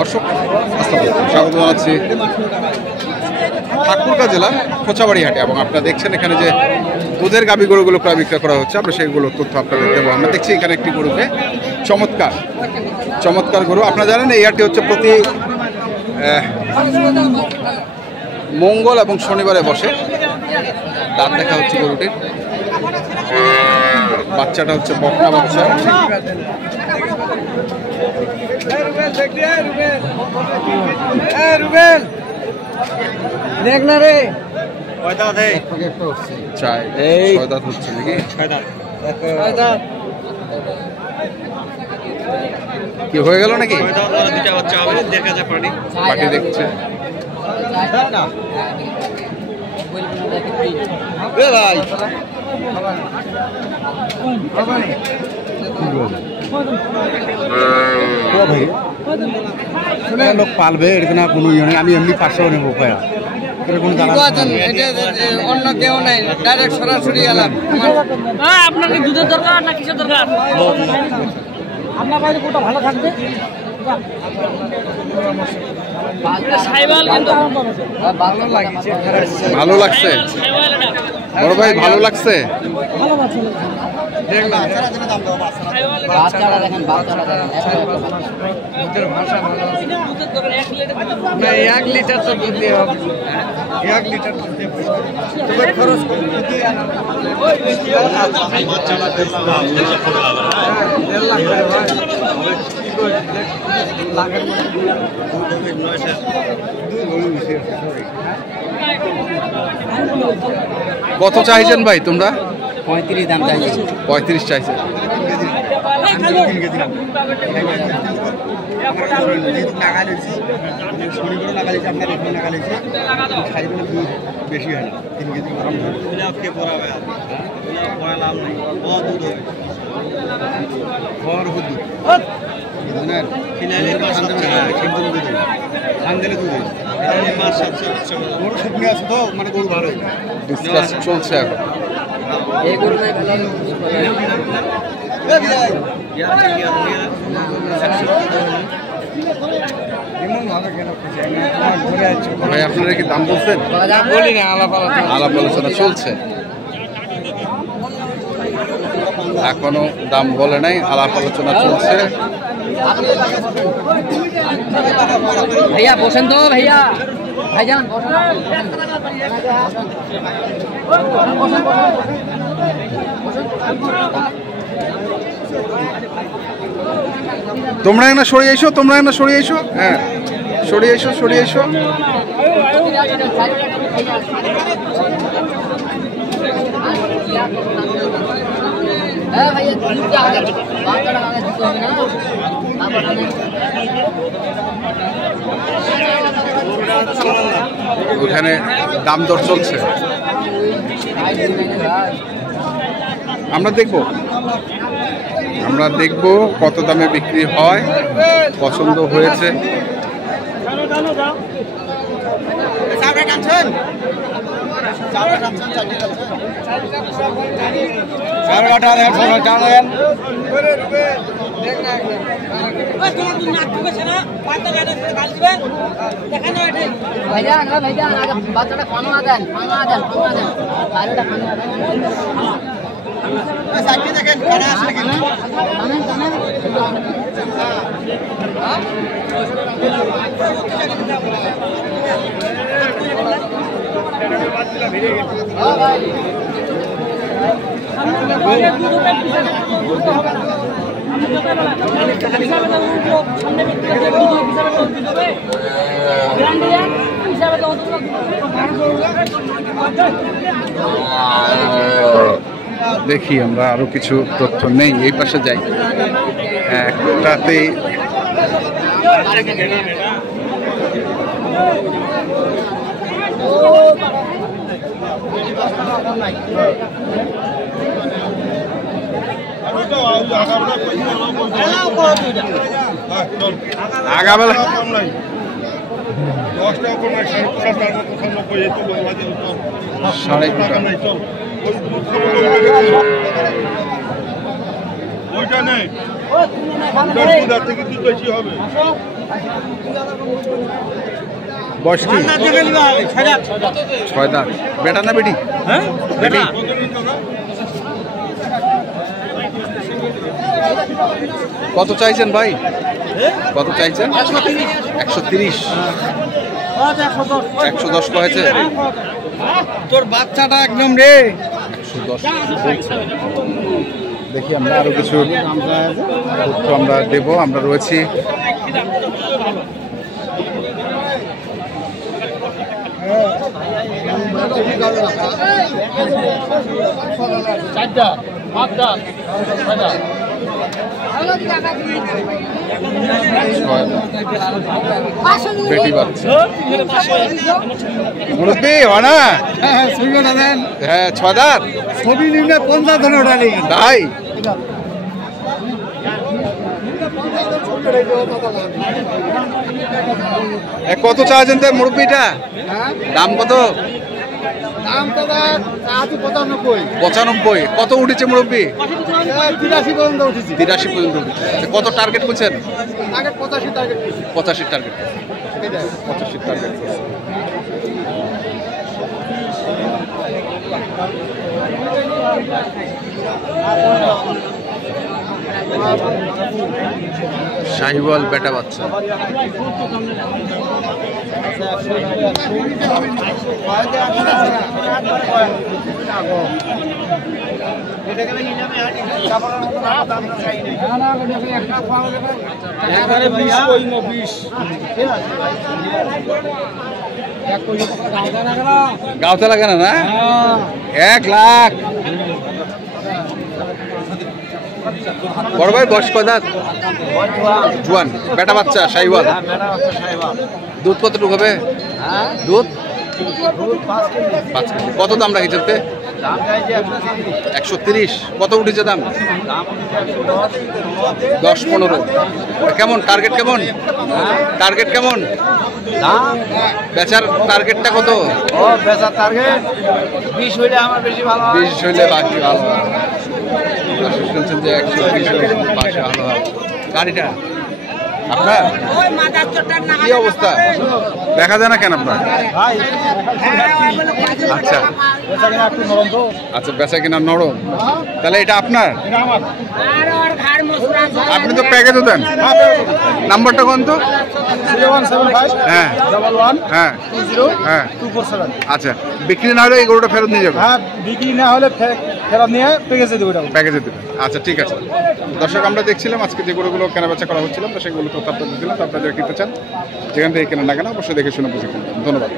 দর্শক স্বাগত জানাচ্ছি ঠাকুরগাঁ জেলা কোচাবাড়ি হাটে এবং আপনারা দেখছেন এখানে যে দুধের গাভী গরুগুলো প্রায় বিক্রয় করা হচ্ছে। আমরা সেইগুলোর তথ্য আপনাদের দেবো। আমরা দেখছি এখানে একটি গরুকে চমৎকার গরু। আপনারা জানেন এই হাটটি হচ্ছে প্রতি মঙ্গল এবং শনিবারে বসে। দাঁত দেখা হচ্ছে গরুটির, বাচ্চাটা হচ্ছে বকনা বাচ্চা। দেখ না রে হচ্ছে নাকি কি হয়ে গেল নাকি পাটি দেখছে লোক পালবে এটা না কোনো ইয়ে নেই। আমি এমনি পাশেও নেবো অন্য কেউ নাই, ডাইরেক্ট সরাসরি এলাম। আপনার দুধের দরকার না কিসের দরকার? আপনার বাইরে কোটা ভালো থাকবে। ভালো লাগছে বড় ভাই, ভালো লাগছে। এক লিটার তো দুধ দিয়ে হবে, 1 লিটার খরচ কত চাইছেন ভাই তোমরা? 35 দাম চাইছি। 35 চাইছে। বেশি হয় না 3 কেজি ডিসকাস চলছে এখন। ভাই আপনারা কি দাম বলছেন? বলি না, আলাপ আলোচনা চলছে, এখনো দাম বলে নাই, আলাপ আলোচনা চলছে। ভাইয়া বসেন তো, ভাইয়া ভাইজান তোমরা একটা সরিয়ে এসো, হ্যাঁ সরিয়ে এসো। ওখানে দাম দর চলছে, আমরা দেখব কত দামে বিক্রি হয়। পছন্দ হয়েছে বাচ্চাটা খানো দেন দেখি আমরা আরো কিছু তথ্য নেই। এই পাশে যাই, একটাতে আগাবেলা 10 টাকা করে 95 ওই বয়স কি? 6 দাঁত। বেটা না বেটি? বেটি। কত চাইছেন ভাই? কত চাইছেন? 130। 110 কয়েছে। তোর বাচ্চাটা একদম রে 110 বলছে। দেখি আমরা আরো কিছু তথ্য আমরা দেব। আমরা রয়েছি বেটি বাচ্চা মুরব্বী হয় না? হ্যাঁ 6 দাঁত। ছবি নিলে 50 ধরে ওঠালি তাই কত চাচ্ছেন তাই মুরব্বীটা? দাম কত? দাম তো 95 কত উঠেছে মুরব্বী? 83 পর্যন্ত উঠেছি 83 পর্যন্ত উঠেছে। কত টার্গেট করছেন? আগে 85 টার্গেট 85 টার্গেট। 85 টার্গেট। শাহিওয়াল বেটা বাচ্চা। গাঁওতে লাগে না না? 1 লাখ। বড় ভাই বয়স কয় দাঁত? জুয়ান বেটা বাচ্চা শাহিওয়াল। দুধ কতটুকু হবে? দুধ 5 কেজি। কত দাম রাখিছেন? 130। কত উঠেছে দাম? 10-15। কেমন টার্গেট? কেমন টার্গেট? কেমন বেচার টার্গেটটা কত? বেচার টার্গেট 20 হইলে আমার বেশি ভালো হয়। 20 হইলে বাকি ভালো হয়। শুনছেন যে 120 হইলে বাকি ভালো হয়। গাড়িটা আপনার কি অবস্থা? দেখা যায় না কেন আপনার? আচ্ছা আচ্ছা, বেচা কিনা নরম। তাহলে এটা আপনার? আপনি তো প্যাকেজও দেন। নাম্বারটা কোন তো? 0175 হ্যাঁ 11 হ্যাঁ 20 হ্যাঁ 247। আচ্ছা, বিক্রি না হলে এই গরুটা ফেরত নিয়ে যাবে? হ্যাঁ, বিক্রি না হলে ফেরত নিয়ে প্যাকেজে দেবো। প্যাকেজে দেবেন। আচ্ছা ঠিক আছে। দর্শক, আমরা দেখছিলাম আজকে যে গরুগুলো কেনাবেচা করা হচ্ছিল, তো সেগুলো তথ্য আপনাদের দিলাম। তো আপনারা কিনতে চান যেখান থেকে কেনা না কেনা অবশ্যই দেখে শুনে বুঝে কিনবেন। ধন্যবাদ।